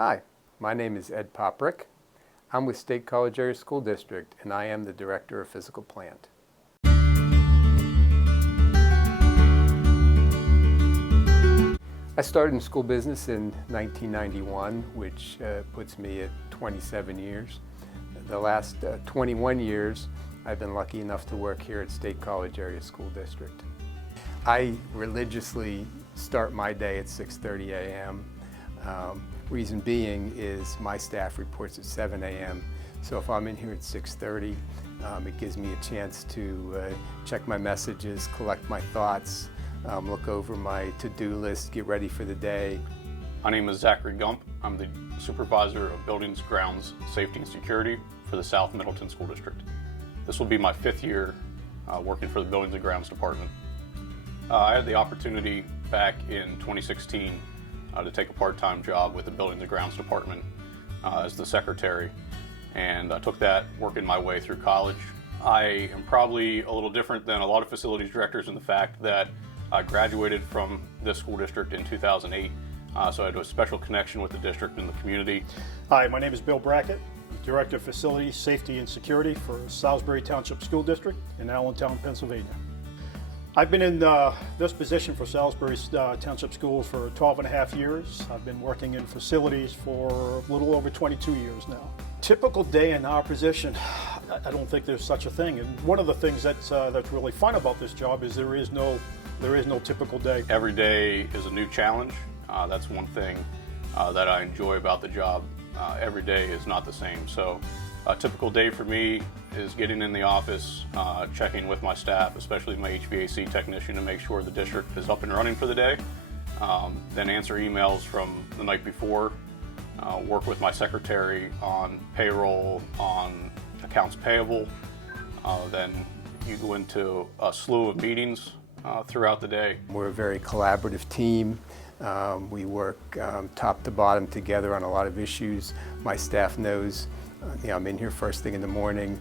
Hi, my name is Ed Poprik. I'm with State College Area School District, and I am the Director of Physical Plant. I started in school business in 1991, which puts me at 27 years. The last 21 years, I've been lucky enough to work here at State College Area School District. I religiously start my day at 6:30 a.m. Reason being is my staff reports at 7 a.m. So if I'm in here at 6:30, it gives me a chance to check my messages, collect my thoughts, look over my to-do list, get ready for the day. My name is Zach Gump. I'm the Supervisor of Buildings, Grounds, Safety and Security for the South Middleton School District. This will be my 5th year working for the Buildings and Grounds Department. I had the opportunity back in 2016 to take a part-time job with the Buildings and Grounds Department as the secretary, and I took that working my way through college. I am probably a little different than a lot of facilities directors in the fact that I graduated from this school district in 2008, so I had a special connection with the district and the community. Hi, my name is Bill Brackett, Director of Facilities, Safety and Security for Salisbury Township School District in Allentown, Pennsylvania. I've been in this position for Salisbury Township Schools for 12 and a half years. I've been working in facilities for a little over 22 years now. Typical day in our position, I don't think there's such a thing. And one of the things that's really fun about this job is there is no typical day. Every day is a new challenge. That's one thing that I enjoy about the job. Every day is not the same. So a typical day for me is getting in the office, checking with my staff, especially my HVAC technician, to make sure the district is up and running for the day. Then answer emails from the night before, work with my secretary on payroll, on accounts payable. Then you go into a slew of meetings throughout the day. We're a very collaborative team. We work top to bottom together on a lot of issues. My staff knows I'm in here first thing in the morning.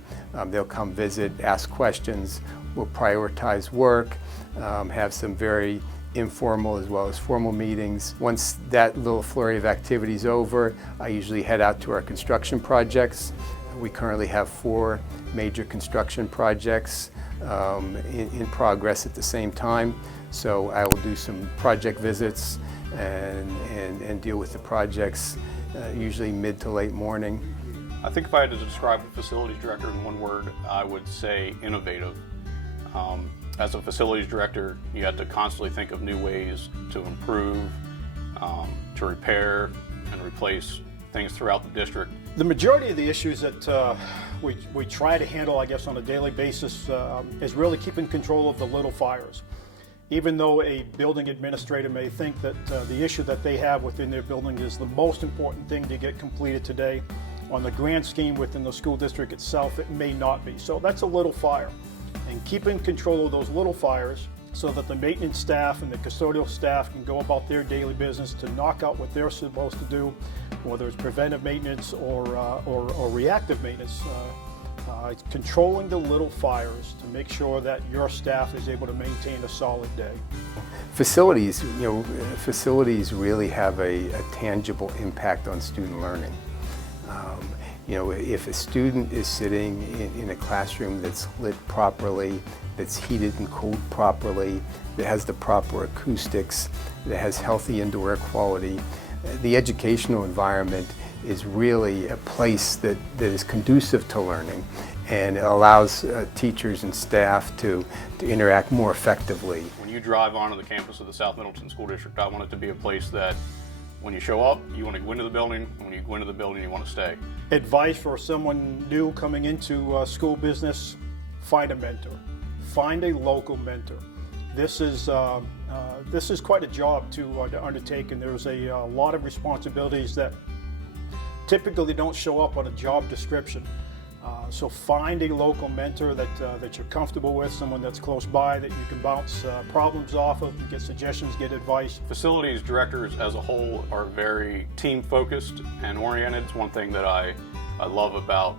They'll come visit, ask questions. We'll prioritize work, have some very informal as well as formal meetings. Once that little flurry of activity is over, I usually head out to our construction projects. We currently have 4 major construction projects in progress at the same time. So I will do some project visits and deal with the projects usually mid to late morning. I think if I had to describe a facilities director in one word, I would say innovative. As a facilities director, you have to constantly think of new ways to improve, to repair and replace things throughout the district. The majority of the issues that we try to handle, I guess, on a daily basis is really keeping control of the little fires. Even though a building administrator may think that the issue that they have within their building is the most important thing to get completed today, on the grand scheme within the school district itself, it may not be. So that's a little fire. And keeping control of those little fires so that the maintenance staff and the custodial staff can go about their daily business to knock out what they're supposed to do, whether it's preventive maintenance or reactive maintenance. Controlling the little fires to make sure that your staff is able to maintain a solid day. Facilities, facilities really have a tangible impact on student learning. If a student is sitting in a classroom that's lit properly, that's heated and cooled properly, that has the proper acoustics, that has healthy indoor air quality, the educational environment is really a place that is conducive to learning, and it allows teachers and staff to interact more effectively. When you drive onto the campus of the South Middleton School District, I want it to be a place that when you show up, you want to go into the building, and when you go into the building, you want to stay. Advice for someone new coming into school business: find a mentor. Find a local mentor. This is quite a job to undertake, and there's a lot of responsibilities that typically don't show up on a job description. So find a local mentor that you're comfortable with, someone that's close by that you can bounce problems off of, get suggestions, get advice. Facilities directors as a whole are very team focused and oriented. It's one thing that I love about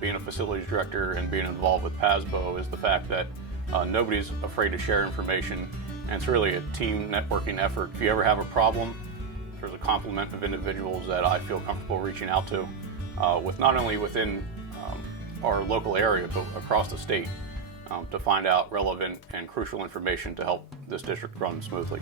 being a facilities director and being involved with PASBO is the fact that nobody's afraid to share information, and it's really a team networking effort. If you ever have a problem, there's a complement of individuals that I feel comfortable reaching out to, with not only within our local area, but across the state, to find out relevant and crucial information to help this district run smoothly.